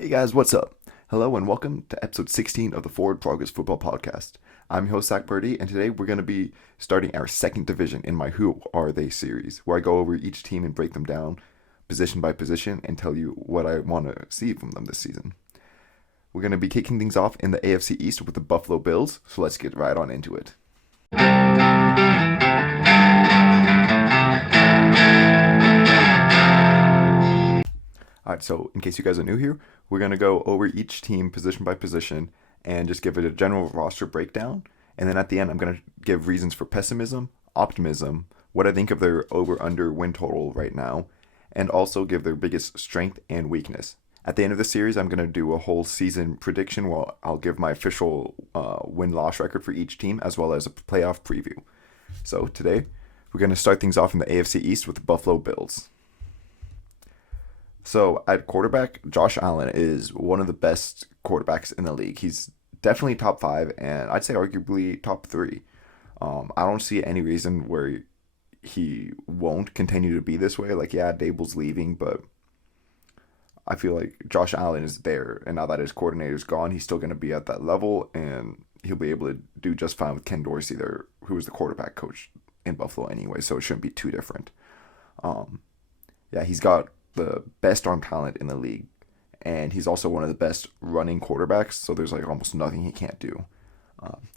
Hey guys, what's up? Hello and welcome to episode 16 of the Forward Progress Football Podcast. I'm your host Zach Birdie, and today we're going to be starting our second division in my Who Are They series, where I go over each team and break them down position by position and tell you what I want to see from them this season. We're going to be kicking things off in the AFC East with the Buffalo Bills, so let's get right on into it. Alright, so in case you guys are new here, we're going to go over each team position by position and just give it a general roster breakdown. And then at the end, I'm going to give reasons for pessimism, optimism, what I think of their over-under win total right now, and also give their biggest strength and weakness. At the end of the series, I'm going to do a whole season prediction where I'll give my official win-loss record for each team as well as a playoff preview. So today, we're going to start things off in the AFC East with the Buffalo Bills. So at quarterback, Josh Allen is one of the best quarterbacks in the league. He's definitely top 5, and I'd say arguably top 3. I don't see any reason where he won't continue to be this way. Like, yeah, Dable's leaving, but I feel like Josh Allen is there, and now that his coordinator's gone, he's still going to be at that level, and he'll be able to do just fine with Ken Dorsey there, who was the quarterback coach in Buffalo anyway, so it shouldn't be too different. Yeah, he's got the best arm talent in the league, and he's also one of the best running quarterbacks, so there's like almost nothing he can't do.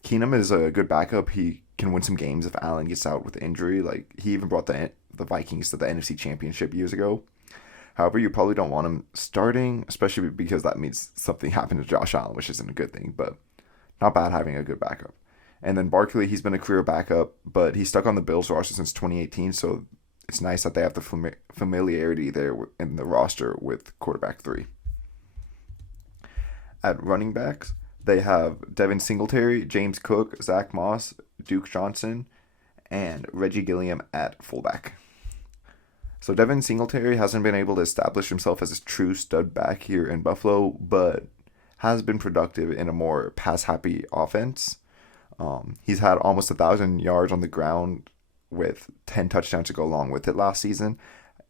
Keenum is a good backup. He can win some games if Allen gets out with injury. Like, he even brought the Vikings to the NFC Championship years ago. However, you probably don't want him starting, especially because that means something happened to Josh Allen, which isn't a good thing, but not bad having a good backup. And then Barkley, he's been a career backup, but he's stuck on the Bills roster since 2018, so it's nice that they have the familiarity there in the roster with quarterback 3. At running backs, they have Devin Singletary, James Cook, Zach Moss, Duke Johnson, and Reggie Gilliam at fullback. So Devin Singletary hasn't been able to establish himself as a true stud back here in Buffalo, but has been productive in a more pass-happy offense. He's had almost 1,000 yards on the ground with 10 touchdowns to go along with it last season,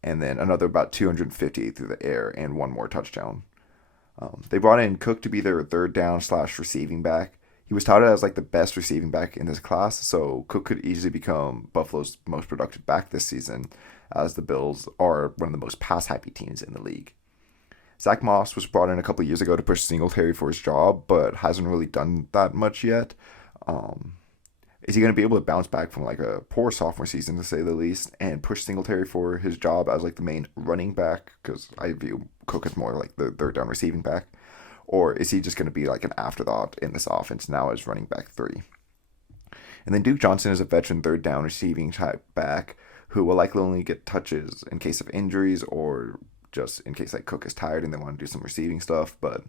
and then another about 250 through the air and one more touchdown. They brought in Cook to be their third down / receiving back. He was touted as like the best receiving back in this class, so Cook could easily become Buffalo's most productive back this season, as the Bills are one of the most pass-happy teams in the league. Zach Moss was brought in a couple years ago to push Singletary for his job, but hasn't really done that much yet. Is he going to be able to bounce back from like a poor sophomore season, to say the least, and push Singletary for his job as like the main running back? Because I view Cook as more like the third down receiving back. Or is he just going to be like an afterthought in this offense now as running back 3? And then Duke Johnson is a veteran third down receiving type back who will likely only get touches in case of injuries or just in case like Cook is tired and they want to do some receiving stuff. But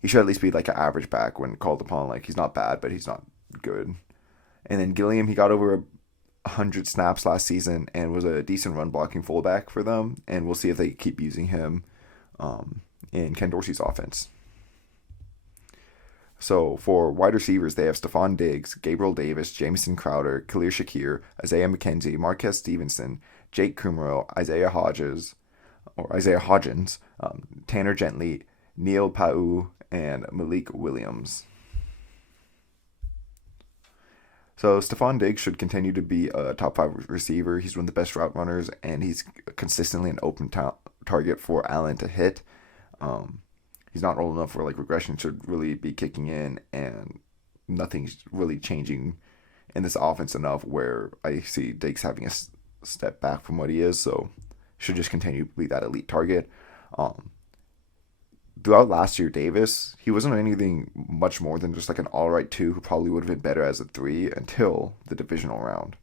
he should at least be like an average back when called upon. Like, he's not bad, but he's not good. And then Gilliam, he got over 100 snaps last season and was a decent run blocking fullback for them. And we'll see if they keep using him in Ken Dorsey's offense. So for wide receivers, they have Stephon Diggs, Gabriel Davis, Jamison Crowder, Khalil Shakir, Isaiah McKenzie, Marquez Stevenson, Jake Kumerow, Isaiah Hodgins, Tanner Gently, Neil Pau, and Malik Williams. So Stephon Diggs should continue to be a top 5 receiver. He's one of the best route runners, and he's consistently an open target for Allen to hit. He's not old enough where like regression should really be kicking in, and nothing's really changing in this offense enough where I see Diggs having a step back from what he is. So should just continue to be that elite target. Throughout last year, Davis, he wasn't anything much more than just like an all-right 2 who probably would have been better as a 3 until the divisional round.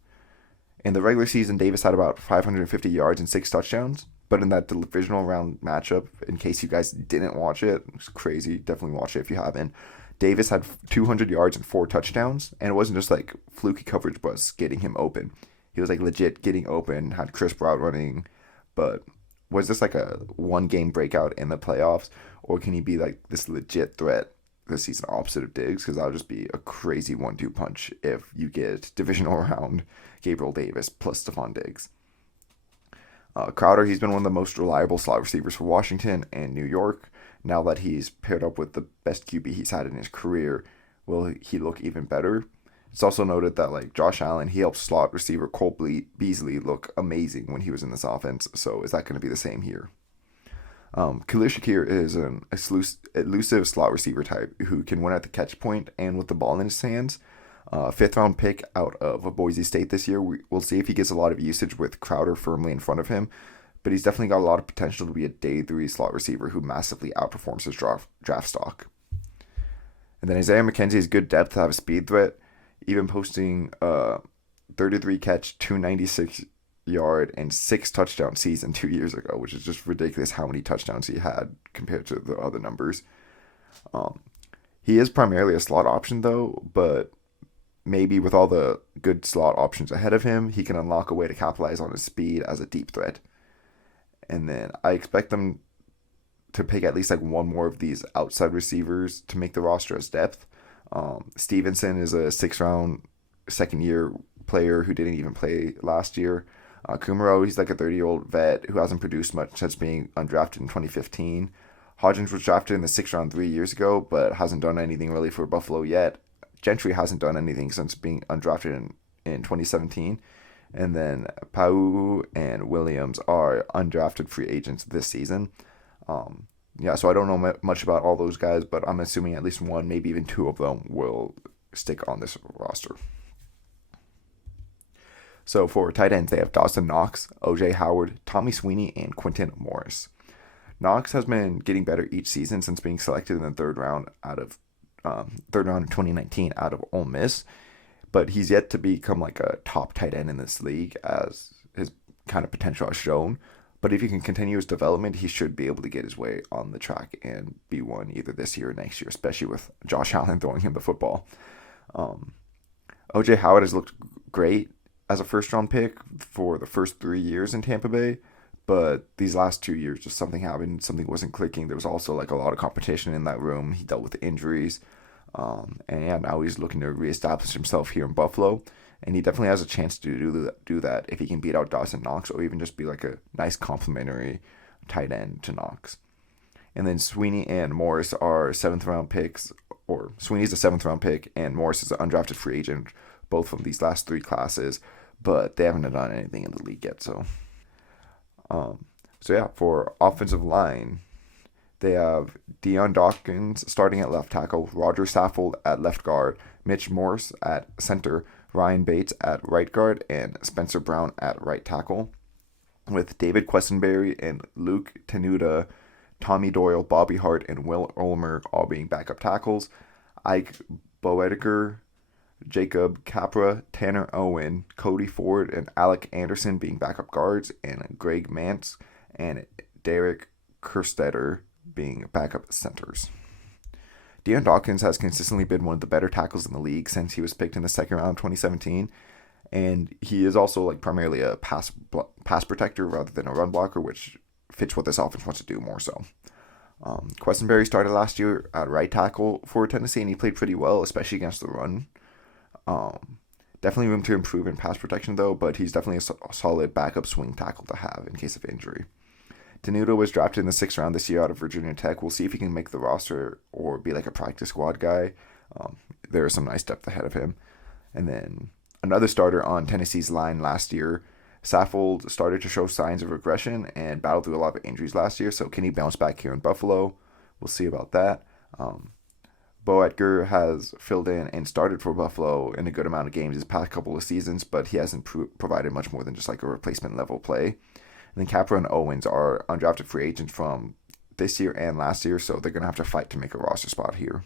In the regular season, Davis had about 550 yards and 6 touchdowns, but in that divisional round matchup, in case you guys didn't watch it, it's crazy, definitely watch it if you haven't, Davis had 200 yards and 4 touchdowns, and it wasn't just like fluky coverage was getting him open. He was like legit getting open, had crisp route running, but was this like a one-game breakout in the playoffs, or can he be like this legit threat this season opposite of Diggs? Because that would just be a crazy 1-2 punch if you get divisional round Gabriel Davis plus Stephon Diggs. Crowder, he's been one of the most reliable slot receivers for Washington and New York. Now that he's paired up with the best QB he's had in his career, will he look even better? It's also noted that like Josh Allen, he helped slot receiver Cole Beasley look amazing when he was in this offense. So is that going to be the same here? Khalil Shakir is an elusive slot receiver type who can win at the catch point and with the ball in his hands. Fifth round pick out of Boise State this year. We'll see if he gets a lot of usage with Crowder firmly in front of him, but he's definitely got a lot of potential to be a day 3 slot receiver who massively outperforms his draft stock. And then Isaiah McKenzie is good depth to have a speed threat, even posting 33 catch, 296 yard, and 6 touchdown season 2 years ago, which is just ridiculous how many touchdowns he had compared to the other numbers. He is primarily a slot option though, but maybe with all the good slot options ahead of him, he can unlock a way to capitalize on his speed as a deep threat. And then I expect them to pick at least like one more of these outside receivers to make the roster as depth. Stevenson is a 6th round second year player who didn't even play last year. Kumaro, he's like a 30-year-old vet who hasn't produced much since being undrafted in 2015. Hodgins was drafted in the 6th round 3 years ago, but hasn't done anything really for Buffalo yet. Gentry hasn't done anything since being undrafted in 2017. And then Pau and Williams are undrafted free agents this season. So I don't know much about all those guys, but I'm assuming at least one, maybe even 2 of them will stick on this roster. So for tight ends, they have Dawson Knox, OJ Howard, Tommy Sweeney, and Quintin Morris. Knox has been getting better each season since being selected in the third round in 2019 out of Ole Miss, but he's yet to become like a top tight end in this league as his kind of potential has shown. But if he can continue his development, he should be able to get his way on the track and be one either this year or next year, especially with Josh Allen throwing him the football. OJ Howard has looked great as a first-round pick for the first 3 years in Tampa Bay, but these last 2 years, just something happened. Something wasn't clicking. There was also like a lot of competition in that room. He dealt with injuries, and now he's looking to reestablish himself here in Buffalo. And he definitely has a chance to do that if he can beat out Dawson Knox or even just be like a nice complementary tight end to Knox. And then Sweeney and Morris are 7th round picks, or Sweeney's a 7th round pick, and Morris is an undrafted free agent, both from these last 3 classes, but they haven't done anything in the league yet. So for offensive line, they have Dion Dawkins starting at left tackle, Roger Saffold at left guard, Mitch Morse at center, Ryan Bates at right guard, and Spencer Brown at right tackle, with David Quessenberry and Luke Tenuta, Tommy Doyle, Bobby Hart, and Will Ulmer all being backup tackles, Ike Boediger, Jacob Capra, Tanner Owen, Cody Ford, and Alec Anderson being backup guards, and Greg Mance and Derek Kerstetter being backup centers. Dion Dawkins has consistently been one of the better tackles in the league since he was picked in the 2nd round of 2017, and he is also like primarily a pass protector rather than a run blocker, which fits what this offense wants to do more so. Quessenberry started last year at right tackle for Tennessee, and he played pretty well, especially against the run. Definitely room to improve in pass protection though, but he's definitely a solid backup swing tackle to have in case of injury. Tenuta was drafted in the 6th round this year out of Virginia Tech. We'll see if he can make the roster or be like a practice squad guy. There is some nice depth ahead of him. And then another starter on Tennessee's line last year, Saffold started to show signs of regression and battled through a lot of injuries last year. So can he bounce back here in Buffalo? We'll see about that. Bo Edgar has filled in and started for Buffalo in a good amount of games his past couple of seasons, but he hasn't provided much more than just like a replacement level play. And then Capra and Owens are undrafted free agents from this year and last year, so they're going to have to fight to make a roster spot here.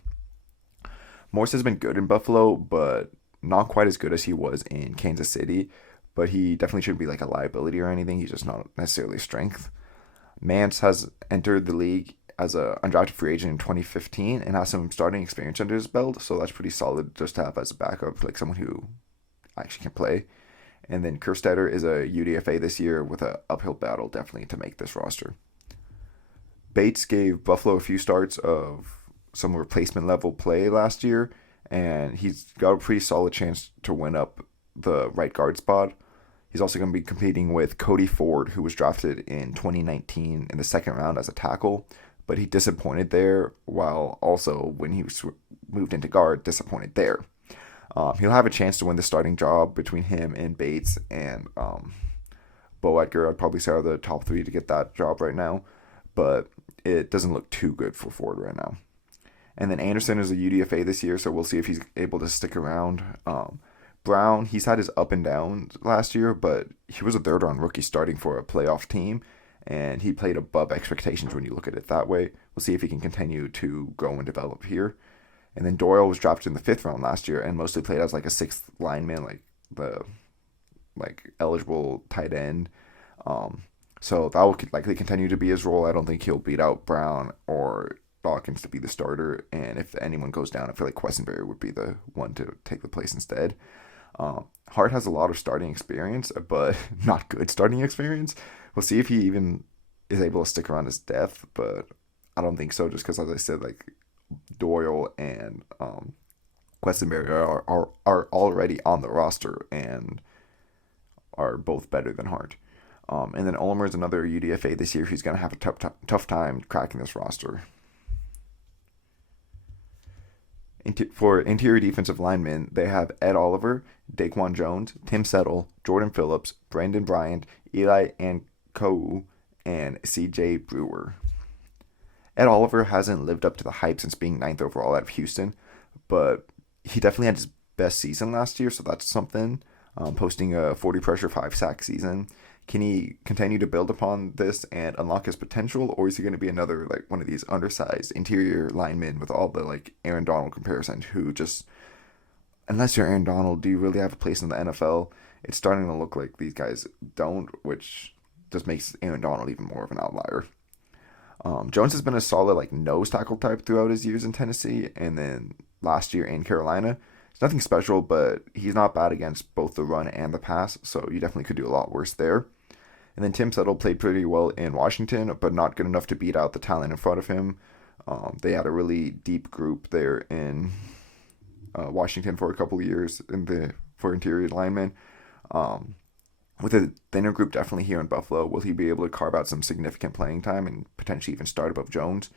Morse has been good in Buffalo, but not quite as good as he was in Kansas City, but he definitely shouldn't be like a liability or anything. He's just not necessarily a strength. Mance has entered the league as an undrafted free agent in 2015 and has some starting experience under his belt, so that's pretty solid just to have as a backup, like someone who actually can play. And then Kerstetter is a UDFA this year with an uphill battle definitely to make this roster. Bates gave Buffalo a few starts of some replacement level play last year, and he's got a pretty solid chance to win up the right guard spot. He's also going to be competing with Cody Ford, who was drafted in 2019 in the second round as a tackle, but he disappointed there, while also when he was moved into guard, disappointed there. He'll have a chance to win the starting job between him and Bates and Bo Edgar. I'd probably say are the top three to get that job right now, but it doesn't look too good for Ford right now. And then Anderson is a UDFA this year, so we'll see if he's able to stick around. Brown, he's had his up and downs last year, but he was a third round rookie starting for a playoff team, and he played above expectations when you look at it that way. We'll see if he can continue to grow and develop here. And then Doyle was drafted in the 5th round last year and mostly played as like a 6th lineman, like the eligible tight end. So that will likely continue to be his role. I don't think he'll beat out Brown or Dawkins to be the starter. And if anyone goes down, I feel like Quessenberry would be the one to take the place instead. Hart has a lot of starting experience, but not good starting experience. We'll see if he even is able to stick around his depth, but I don't think so, just because, as I said, like Doyle and Quessenberry are already on the roster and are both better than Hart. And then Ulmer is another UDFA this year who's going to have a tough time cracking this roster. For interior defensive linemen, they have Ed Oliver, Daquan Jones, Tim Settle, Jordan Phillips, Brandon Bryant, Eli Ankou, and CJ Brewer. Ed Oliver hasn't lived up to the hype since being 9th overall out of Houston, but he definitely had his best season last year, so that's something. Posting a 40 pressure 5 sack season. Can he continue to build upon this and unlock his potential, or is he going to be another like one of these undersized interior linemen with all the like Aaron Donald comparison who just, unless you're Aaron Donald, do you really have a place in the NFL? It's starting to look like these guys don't, which just makes Aaron Donald even more of an outlier. Jones has been a solid like nose tackle type throughout his years in Tennessee, and then last year in Carolina. It's nothing special, but he's not bad against both the run and the pass, so you definitely could do a lot worse there. And then Tim Settle played pretty well in Washington, but not good enough to beat out the talent in front of him. They had a really deep group there in Washington for a couple of years for interior linemen. With a thinner group definitely here in Buffalo, will he be able to carve out some significant playing time and potentially even start above Jones?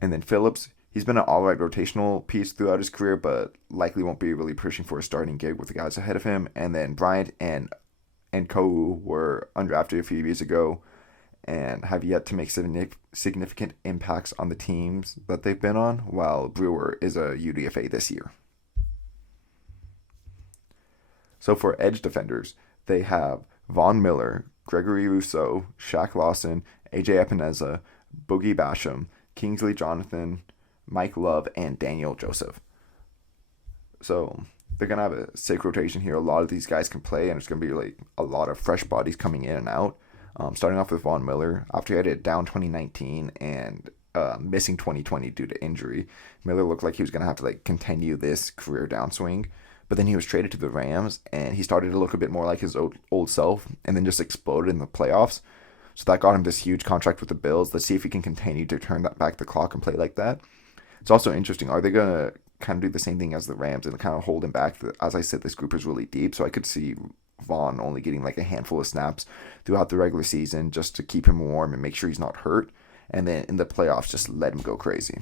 And then Phillips, he's been an all-right rotational piece throughout his career, but likely won't be really pushing for a starting gig with the guys ahead of him. And then Bryant and Kou were undrafted a few years ago and have yet to make significant impacts on the teams that they've been on, while Brewer is a UDFA this year. So for edge defenders, they have Von Miller, Gregory Rousseau, Shaq Lawson, AJ Epineza, Boogie Basham, Kingsley Jonathan, Mike Love, and Daniel Joseph. So they're going to have a sick rotation here. A lot of these guys can play, and it's going to be like a lot of fresh bodies coming in and out. Starting off with Von Miller, after he had it down 2019 and missing 2020 due to injury, Miller looked like he was going to have to like continue this career downswing. But then he was traded to the Rams, and he started to look a bit more like his old self, and then just exploded in the playoffs. So that got him this huge contract with the Bills. Let's see if he can continue to turn that back the clock and play like that. It's also interesting. Are they going to kind of do the same thing as the Rams and kind of hold him back? As I said, this group is really deep, so I could see Vaughn only getting like a handful of snaps throughout the regular season just to keep him warm and make sure he's not hurt. And then in the playoffs, just let him go crazy.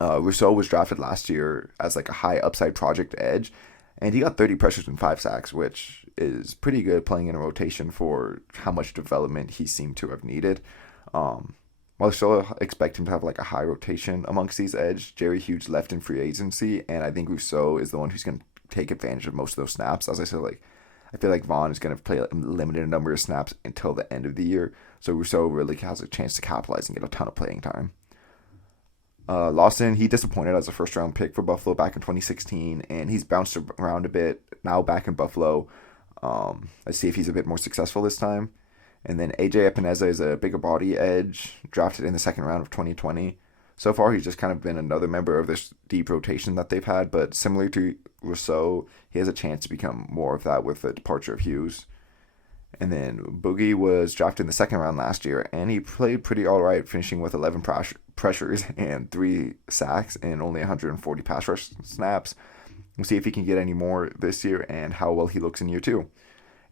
Rousseau was drafted last year as like a high upside project edge, and he got 30 pressures and 5 sacks, which is pretty good playing in a rotation for how much development he seemed to have needed. While I still expect him to have like a high rotation amongst these edge, Jerry Hughes left in free agency, and I think Rousseau is the one who's going to take advantage of most of those snaps. As I said, like I feel like Vaughn is going to play a limited number of snaps until the end of the year, so Rousseau really has a chance to capitalize and get a ton of playing time. Lawson, he disappointed as a first-round pick for Buffalo back in 2016, and he's bounced around a bit, now back in Buffalo. Let's see if he's a bit more successful this time. And then AJ Epineza is a bigger body edge, drafted in the second round of 2020. So far, he's just kind of been another member of this deep rotation that they've had, but similar to Rousseau, he has a chance to become more of that with the departure of Hughes. And then Boogie was drafted in the second round last year, and he played pretty all right, finishing with 11 pressures and 3 sacks and only 140 pass rush snaps. We'll see if he can get any more this year and how well he looks in year 2.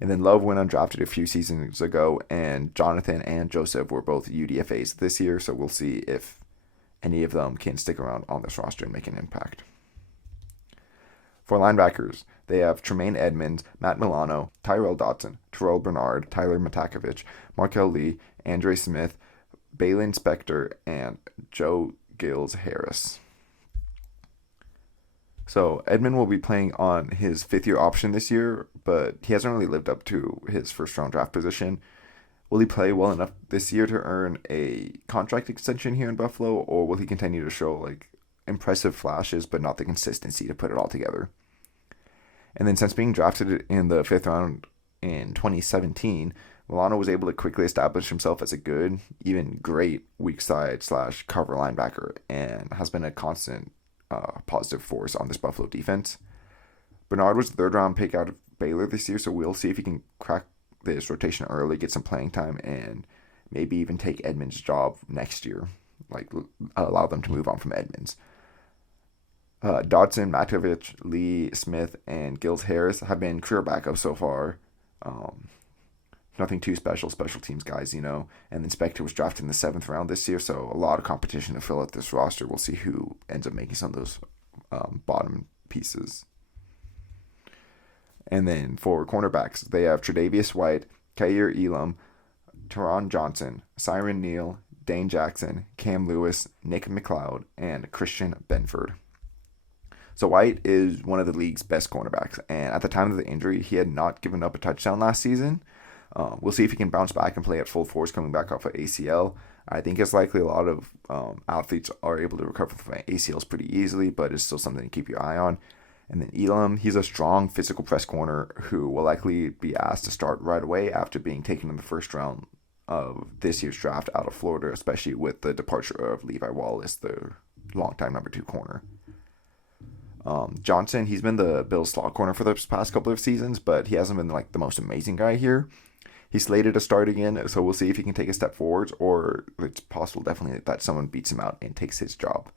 And then Love went undrafted a few seasons ago, and Jonathan and Joseph were both UDFAs this year, so we'll see if any of them can stick around on this roster and make an impact. For linebackers, they have Tremaine Edmonds, Matt Milano, Tyrell Dodson, Terrell Bernard, Tyler Matakovich, Markel Lee, Andre Smith, Balin Spector, and Joe Gills Harris. So Edmond will be playing on his fifth-year option this year, but he hasn't really lived up to his first-round draft position. Will he play well enough this year to earn a contract extension here in Buffalo, or will he continue to show like impressive flashes but not the consistency to put it all together? And then since being drafted in the 5th round in 2017, Milano was able to quickly establish himself as a good, even great weak side / cover linebacker, and has been a constant positive force on this Buffalo defense. Bernard was the 3rd round pick out of Baylor this year, so we'll see if he can crack this rotation early, get some playing time, and maybe even take Edmonds' job next year, like allow them to move on from Edmonds. Dodson, Matovich, Lee, Smith, and Gills Harris have been career backups so far. Nothing too special teams guys, And then Spector was drafted in the 7th round this year, so a lot of competition to fill out this roster. We'll see who ends up making some of those bottom pieces. And then for cornerbacks, they have Tre'Davious White, Kair Elam, Teron Johnson, Siren Neal, Dane Jackson, Cam Lewis, Nick McLeod, and Christian Benford. So White is one of the league's best cornerbacks, and at the time of the injury, he had not given up a touchdown last season. We'll see if he can bounce back and play at full force coming back off of ACL. I think it's likely a lot of athletes are able to recover from ACLs pretty easily, but it's still something to keep your eye on. And then Elam, he's a strong physical press corner who will likely be asked to start right away after being taken in the 1st round of this year's draft out of Florida, especially with the departure of Levi Wallace, the longtime number 2 corner. Johnson, he's been the Bills' slot corner for the past couple of seasons, but he hasn't been like the most amazing guy here. He's slated to start again, so we'll see if he can take a step forwards, or it's possible definitely that someone beats him out and takes his job.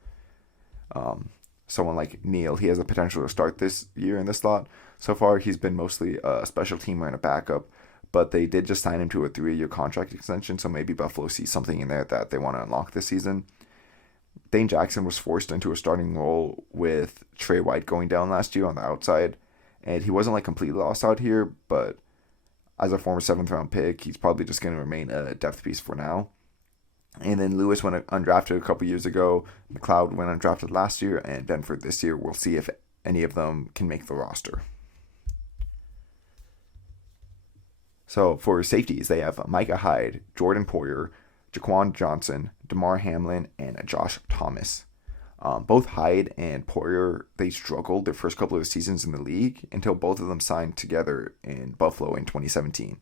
Someone like Neal, he has the potential to start this year in the slot. So far, he's been mostly a special teamer and a backup, but they did just sign him to a 3-year contract extension, so maybe Buffalo sees something in there that they want to unlock this season. Dane Jackson was forced into a starting role with Trey White going down last year on the outside, and he wasn't like completely lost out here, but as a former 7th round pick, he's probably just going to remain a depth piece for now. And then Lewis went undrafted a couple years ago, McLeod went undrafted last year, and Benford this year. We'll see if any of them can make the roster. So for safeties, they have Micah Hyde, Jordan Poyer, Jaquan Johnson, DeMar Hamlin, and Josh Thomas. Both Hyde and Poyer, they struggled their first couple of seasons in the league until both of them signed together in Buffalo in 2017.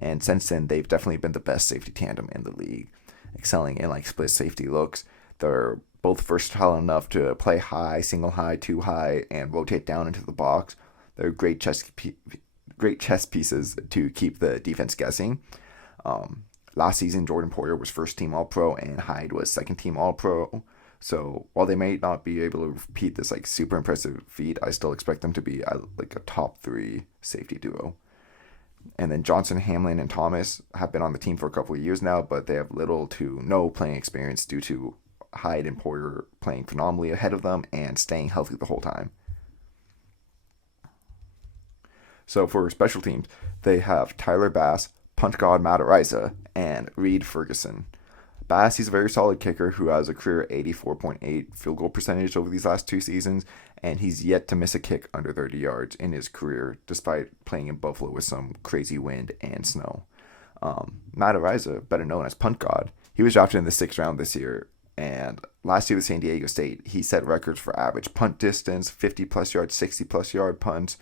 And since then, they've definitely been the best safety tandem in the league, excelling in like split safety looks. They're both versatile enough to play high, single high, two high, and rotate down into the box. They're great chess pieces to keep the defense guessing. Last season, Jordan Poyer was 1st team All-Pro and Hyde was 2nd team All-Pro. So while they may not be able to repeat this like super impressive feat, I still expect them to be like a top 3 safety duo. And then Johnson, Hamlin, and Thomas have been on the team for a couple of years now, but they have little to no playing experience due to Hyde and Poyer playing phenomenally ahead of them and staying healthy the whole time. So for special teams, they have Tyler Bass, punt god Matt Araiza, and Reed Ferguson. Bass, he's a very solid kicker who has a career 84.8 field goal percentage over these last 2 seasons, and he's yet to miss a kick under 30 yards in his career, despite playing in Buffalo with some crazy wind and snow. Matt Araiza, better known as Punt God, he was drafted in the 6th round this year, and last year with San Diego State, he set records for average punt distance, 50-plus yard, 60-plus yard punts.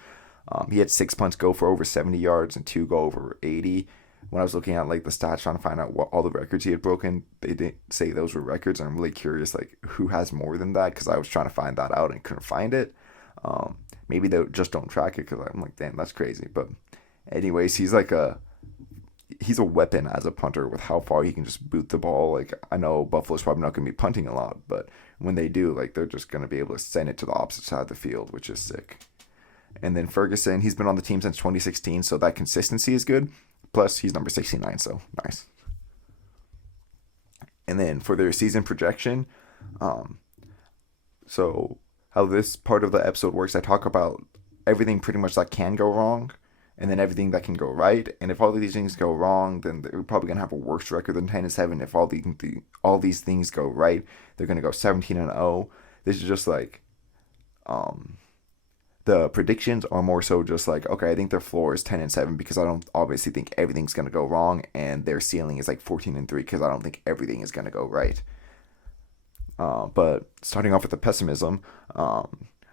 He had 6 punts go for over 70 yards and 2 go over 80. When I was looking at like the stats trying to find out what all the records he had broken, they didn't say those were records, and I'm really curious like who has more than that, because I was trying to find that out and couldn't find it. Maybe they just don't track it, because I'm like, damn, that's crazy. But anyways, he's a weapon as a punter with how far he can just boot the ball. Like, I know Buffalo's probably not going to be punting a lot, but when they do, like, they're just going to be able to send it to the opposite side of the field, which is sick. And then Ferguson, he's been on the team since 2016, so that consistency is good. Plus, he's number 69, so nice. And then for their season projection, um, so how this part of the episode works, I talk about everything pretty much that can go wrong, and then everything that can go right. And if all of these things go wrong, then they're probably gonna have a worse record than 10-7. If all these things go right, they're gonna go 17-0. This is just like um, the predictions are more so just like, okay, I think their floor is 10-7 because I don't obviously think everything's gonna go wrong, and their ceiling is like 14-3 because I don't think everything is gonna go right. But starting off with the pessimism,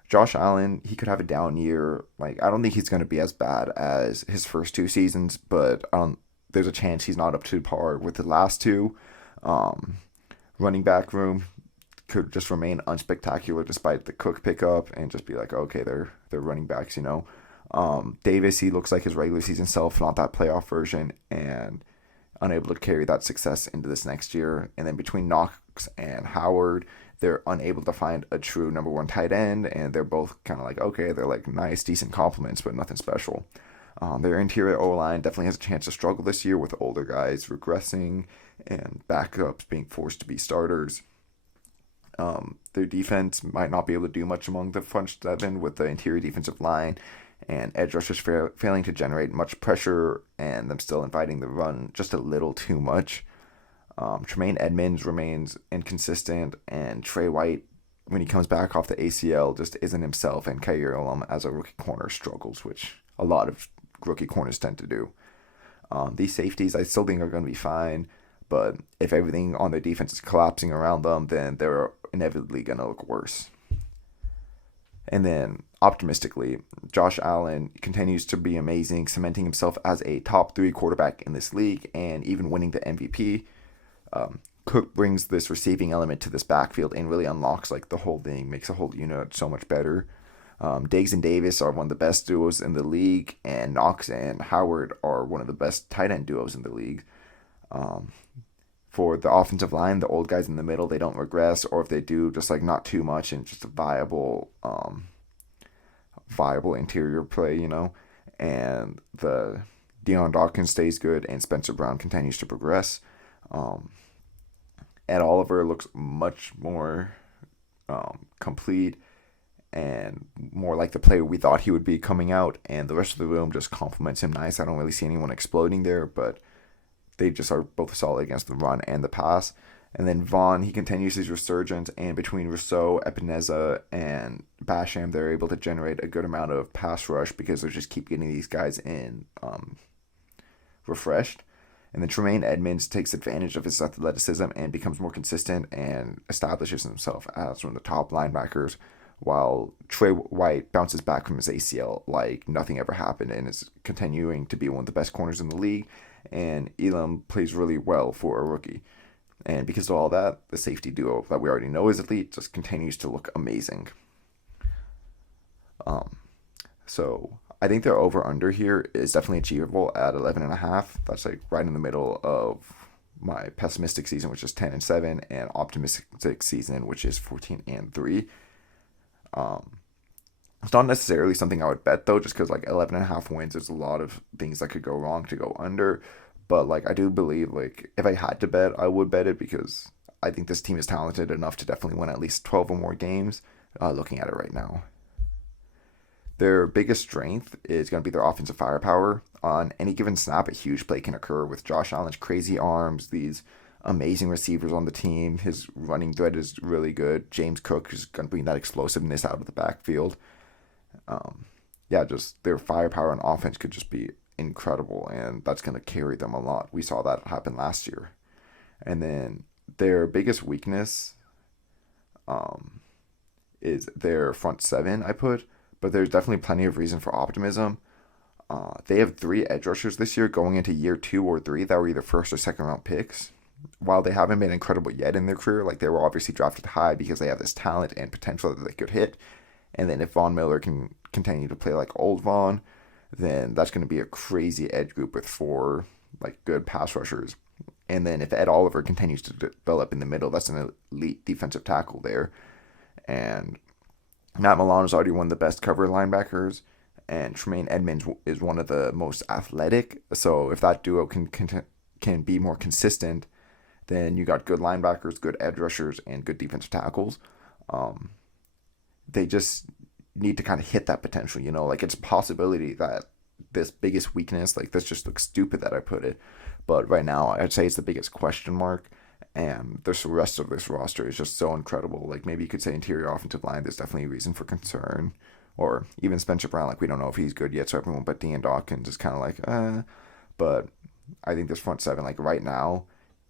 Josh Allen, he could have a down year. Like, I don't think he's going to be as bad as his first two seasons, but there's a chance he's not up to par with the last two. Um, Running back room could just remain unspectacular despite the Cook pickup and just be like, okay, they're running backs, you know. Davis, he looks like his regular season self, not that playoff version, and unable to carry that success into this next year. And then between Knox and Howard, they're unable to find a true number one tight end, and they're both kind of like, okay, they're like nice, decent compliments, but nothing special. Their interior O-line definitely has a chance to struggle this year with older guys regressing and backups being forced to be starters. Their defense might not be able to do much among the front seven with the interior defensive line and edge rushers failing to generate much pressure and them still inviting the run just a little too much. Tremaine Edmonds remains inconsistent, and Trey White, when he comes back off the ACL, just isn't himself, and Kaiir Elam as a rookie corner struggles, which a lot of rookie corners tend to do. These safeties I still think are going to be fine, but if everything on their defense is collapsing around them, then they're inevitably going to look worse. And then, optimistically, Josh Allen continues to be amazing, cementing himself as a top 3 quarterback in this league and even winning the MVP. Cook brings this receiving element to this backfield and really unlocks like the whole thing, makes the whole unit so much better. Diggs and Davis are one of the best duos in the league, and Knox and Howard are one of the best tight end duos in the league. For the offensive line, the old guys in the middle, they don't regress, or if they do, just like not too much and just a viable interior play, you know. And the Dion Dawkins stays good, and Spencer Brown continues to progress. Ed Oliver looks much more complete and more like the player we thought he would be coming out, and the rest of the room just complements him nice. I don't really see anyone exploding there, but they just are both solid against the run and the pass. And then Vaughn, he continues his resurgence, and between Rousseau, Epineza, and Basham, they're able to generate a good amount of pass rush because they just keep getting these guys in refreshed. And then Tremaine Edmonds takes advantage of his athleticism and becomes more consistent and establishes himself as one of the top linebackers, while Trey White bounces back from his ACL like nothing ever happened and is continuing to be one of the best corners in the league. And Elam plays really well for a rookie. And because of all that, the safety duo that we already know is elite just continues to look amazing. So I think their over-under here is definitely achievable at 11.5. That's like right in the middle of my pessimistic season, which is 10-7, and optimistic season, which is 14-3. It's not necessarily something I would bet though, just because like 11.5 wins, there's a lot of things that could go wrong to go under. But like I do believe like if I had to bet, I would bet it because I think this team is talented enough to definitely win at least 12 or more games. Looking at it right now, their biggest strength is going to be their offensive firepower. On any given snap, a huge play can occur with Josh Allen's crazy arms, these amazing receivers on the team. His running threat is really good. James Cook is going to bring that explosiveness out of the backfield. Just their firepower on offense could just be incredible, and that's going to carry them a lot. We saw that happen last year. And then their biggest weakness is their front seven, but there's definitely plenty of reason for optimism. They have 3 edge rushers this year going into year 2 or 3 that were either first or second round picks. While they haven't been incredible yet in their career, like they were obviously drafted high because they have this talent and potential that they could hit. And then if Von Miller can continue to play like old Von, then that's going to be a crazy edge group with 4 like good pass rushers. And then if Ed Oliver continues to develop in the middle, that's an elite defensive tackle there. And Matt Milano is already one of the best cover linebackers. and Tremaine Edmonds is one of the most athletic. So if that duo can be more consistent, then you got good linebackers, good edge rushers, and good defensive tackles. Um, they just need to kind of hit that potential, like it's a possibility that this biggest weakness, like this just looks stupid that I put it, but right now I'd say it's the biggest question mark. And the rest of this roster is just so incredible. Like maybe you could say interior offensive line, there's definitely a reason for concern. Or even Spencer Brown, like we don't know if he's good yet, so everyone but Dean Dawkins is kind of like, But I think this front seven, like right now,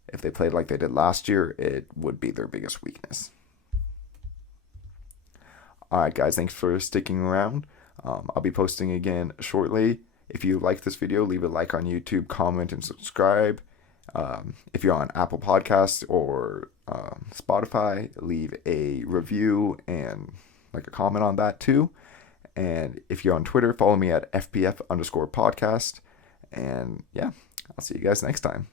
if they played like they did last year, it would be their biggest weakness. All right, guys, thanks for sticking around. I'll be posting again shortly. If you like this video, leave a like on YouTube, comment, and subscribe. If you're on Apple Podcasts or Spotify, leave a review and like a comment on that too. And if you're on Twitter, follow me at FPF_podcast. And yeah, I'll see you guys next time.